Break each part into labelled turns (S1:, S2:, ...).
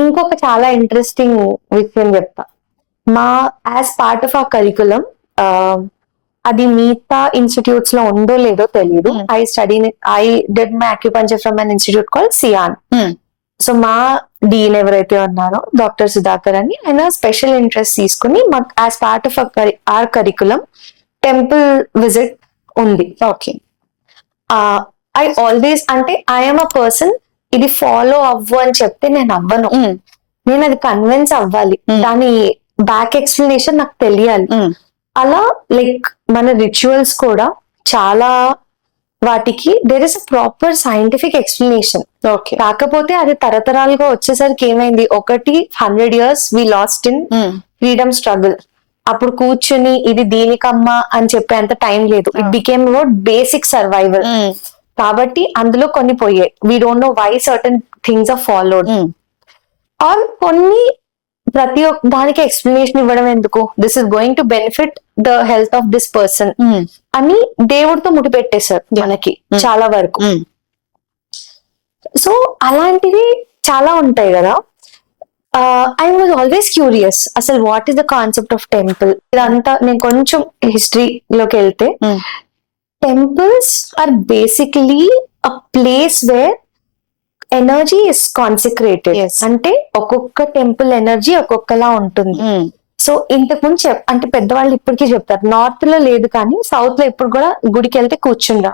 S1: ఇంకొక చాలా ఇంట్రెస్టింగ్ విషయం చెప్తా. మా యాజ్ పార్ట్ ఆఫ్ ఆ కరికులం అది మిగతా ఇన్స్టిట్యూట్స్లో ఉందో లేదో తెలియదు. I study I did my acupuncture from an institute call cyan. So మా డీన్ ఎవరైతే ఉన్నారో డాక్టర్ సుధాకర్ అని ఆయన స్పెషల్ ఇంట్రెస్ట్ తీసుకుని మాకు as part of our curriculum temple visit ఉంది.
S2: ఓకే
S1: ఐ ఆల్వేస్ అంటే ఐఎమ్ అ పర్సన్ ఇది ఫాలో అవ్వు అని చెప్తే నేను అవ్వను నేను అది కన్విన్స్ అవ్వాలి. దాని బ్యాక్ ఎక్స్ప్లెనేషన్ నాకు తెలియాలి. అలా లైక్ మన రిచువల్స్ కూడా చాలా వాటికి there is a proper scientific explanation
S2: okay
S1: కాకపోతే అది తరతరాలుగా వచ్చేసరికి ఏమైంది? ఒకటి hundred years we lost in freedom struggle అప్పుడు కూర్చుని ఇది దీనికమ్మా అని చెప్పేంత టైం లేదు. It. Became about basic survival కాబట్టి అందులో కొన్ని పోయాయి. We don't know why certain things are followed or కొన్ని ప్రతి ఒక్క దానికి ఎక్స్ప్లెనేషన్ ఇవ్వడం ఎందుకు? This is going to benefit the health of this person అని దేవుడితో ముడిపెట్టేశారు. మనకి
S2: Mm.
S1: చాలా వరకు. సో అలాంటివి చాలా ఉంటాయి కదా. ఐ వాజ్ ఆల్వేస్ క్యూరియస్ అసలు what is the concept of temple ఇదంతా నేను కొంచెం హిస్టరీలోకి వెళ్తే temples are basically a place where energy is concentrated
S2: Yes.
S1: అంటే ఒక్కొక్క టెంపుల్ ఎనర్జీ ఒక్కొక్కలా ఉంటుంది. సో ఇంతకు ముందు అంటే పెద్దవాళ్ళు ఇప్పటికీ చెప్తారు. నార్త్లో లేదు కానీ సౌత్లో ఇప్పుడు కూడా గుడికి వెళ్తే కూర్చుండా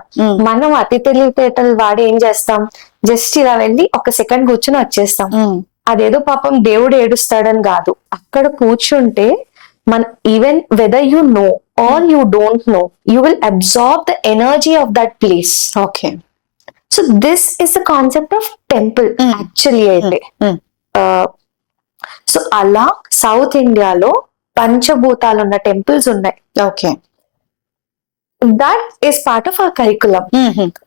S1: మనం అతి తెలివితేటలు వాడి ఏం చేస్తాం? జస్ట్ ఇలా వెళ్ళి ఒక సెకండ్ కూర్చుని వచ్చేస్తాం. అదేదో పాపం దేవుడు ఏడుస్తాడని కాదు. అక్కడ కూర్చుంటే మన even whether you know or you don't know you will absorb the energy of that place
S2: okay
S1: so this is the concept of temple
S2: Mm.
S1: Actually అయితే.
S2: Mm.
S1: సో అలా సౌత్ ఇండియాలో పంచభూతాలు ఉన్న టెంపుల్స్ ఉన్నాయి.
S2: Okay
S1: that is part of our curriculum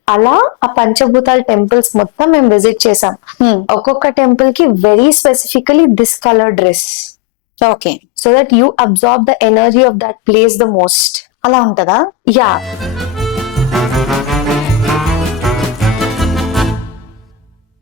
S1: అలా ఆ పంచభూతాల temples మొత్తం మేము విజిట్ చేసాం ఒక్కొక్క టెంపుల్కి very specifically this colour dress
S2: okay
S1: so that you absorb the energy of that place the most
S2: అలా ఉంటదా
S1: యా